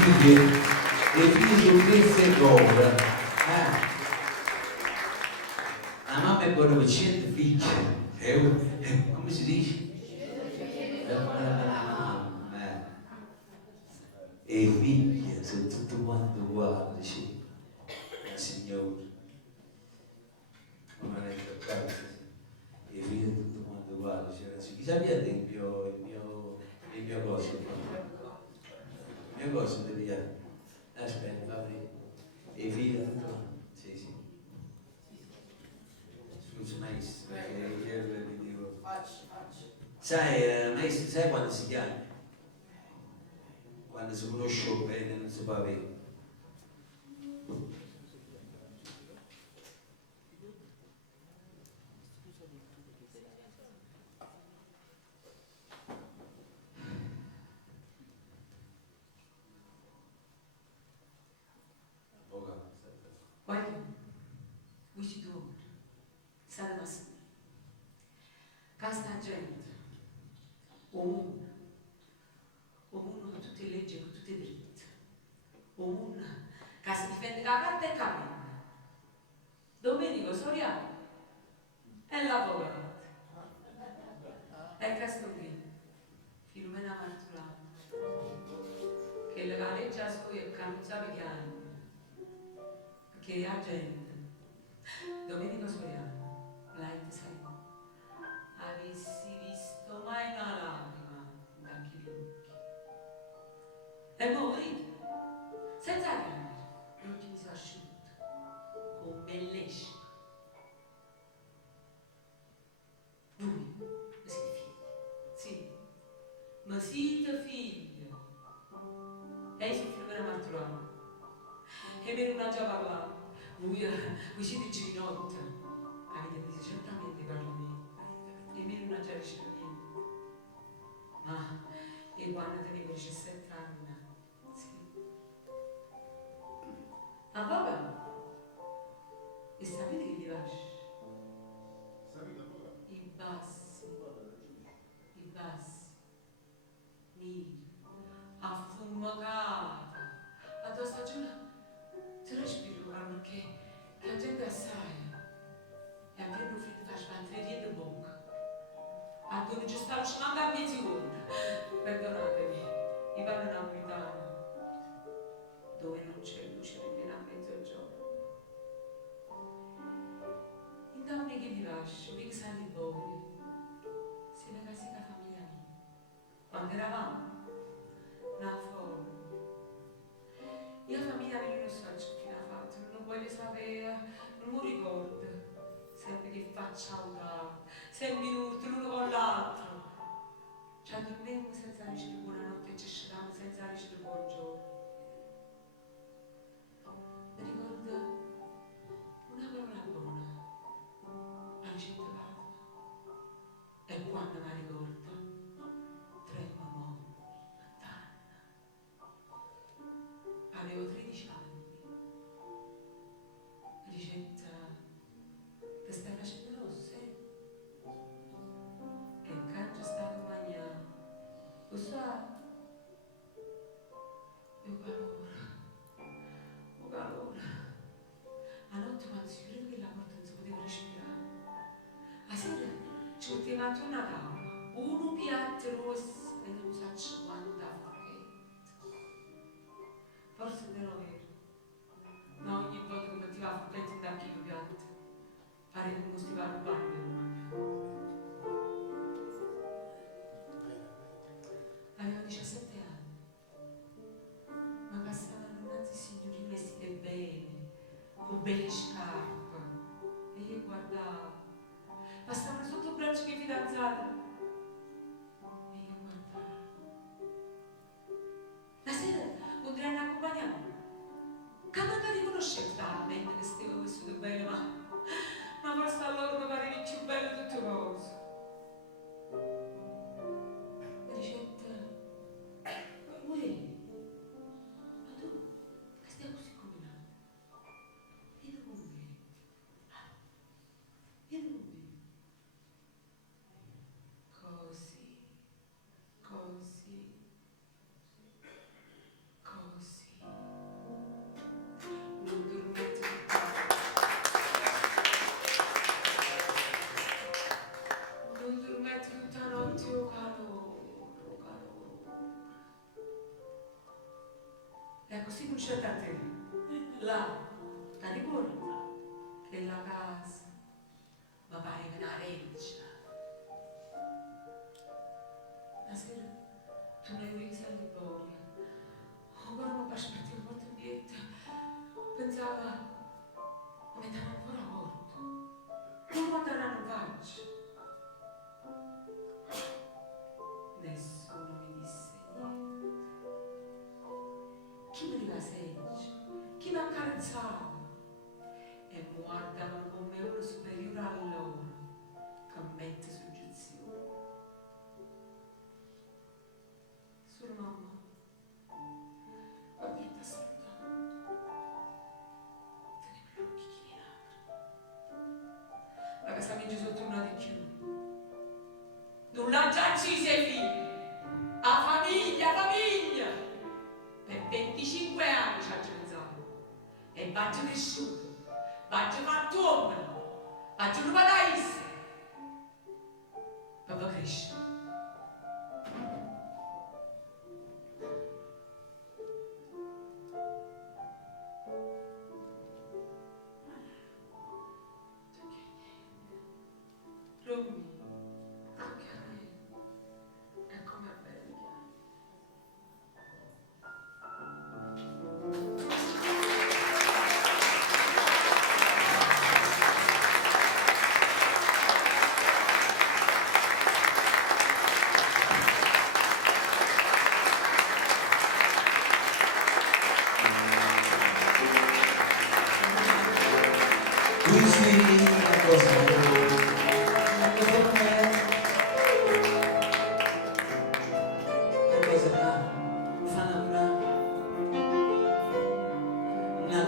figlie su queste cose. La mamma è buona per 100 figli, come si dice? E i figli sono tutti quanti uguali, dice la signora. Non è toccato, e i figli sono tutti quanti uguali, dice, chi sapeva il mio coso? Il mio coso devi dire. Aspetta, apri. E i figli tutti quanti. Sì, sì. Scusa maestro, perché io vi dico. Sai, maestro, sai quando si chiama? Quando si conosce bene, non si può avere. Guarda, vincitori, sarà sempre. Casta gente, o uno con tutte le leggi e con tutti i diritti, o uno che si difende da carta e cammina. Domenico Soriano è l'avvocato. E questo qui, Filomena Marturano, che le gareggia a scuola e non sa piano, che ha gente. Domenico Soriano, la sai, avessi visto mai una lacrima da chi gli occhi. E morì, senza piangere, gli occhi mi sono asciutti, come l'esce. Voi, ma siete figli, sì, ma siete figli. Lei si Filomena Marturano, e me non ha già parlato. Voi siete ginotte, avete preso certamente per me, e me non ha già ricevuto niente. Ma, e quando tenevo 17 anni, sì. Ma vabbè, e sapete che vi lascio? I bassi, neri, affumicata, addosso a giorno, ti respiro perché la gente assai, e a me non finito a sbattere di bocca. A dove ci sta uscendo a mezz'ora, perdonatemi, mi parlo napoletano, dove non c'è luce nemmeno a mezzogiorno. Intanto che vi lascio, vi sanno i poveri, siete casi la famiglia mia. Quando eravamo, una folla, io la famiglia mia non so che ha fatto, non voglio sapere, non mi ricordo, sempre che faccia autare, 6 minuti l'uno con l'altro. Ci addormentiamo senza luce di buonanotte e ci scediamo senza luce di buongiorno. Mi ricordo una parola buona, la ricetta Padma. E quando mi ricordo, tremavo a Tanna. Avevo 13 anni. Ricetta, ti stai facendo rosse? E cangia sta compagnia. Lo sa, io calore. A notte quando si chiudeva che la porta non si poteva respirare. A sera ci metteva attorno a tavola, uno piatto rosso e non so quanta fruetta. Forse non era vero, ma ogni volta che metteva fruetta in tacchi i piatti, pare che non stiva rubando per mangiare. Avevo 17 anni, ma passavano innanzi signorine vestite bene, con belle scarpe, e io guardavo. Passavano sotto il braccio che fidanzata. E io guardavo. La sera potrei accompagnare. Che magari conoscevo talmente che stavo vestito bene, ma forse a loro mi pareva il più bello di tutte cose. Ricetta, uè, ma tu, che stai così combinando? E dove? E dove? Così, così, così. E così cominciate a te. Là, ti ricorda che la casa mi pare una reggia. La sera tu non hai visto di Boria. Ancora mi aspetti un po' di bietta. Pensava, mi danno ancora morto. Non mi daranno pace. Nessuno mi disse niente. Chi mi dava seggi? Chi mi accarezzava? E mi guardano come uno superiore a loro che mette soggezione. Solo mamma, guarda a salutare. Tenevo gli occhi chinati. La casa mia sotto una di più. Non l'ha già accisa i figli. A famiglia, famiglia. Per 25 anni ci ha pensato. E faccio cresciuto. Faccio fatto uomo. Faccio un padaisse. Papà cresce. Rumi, anche a me. È come vecchia. Tu scrivi una cosa, una cosa, fa una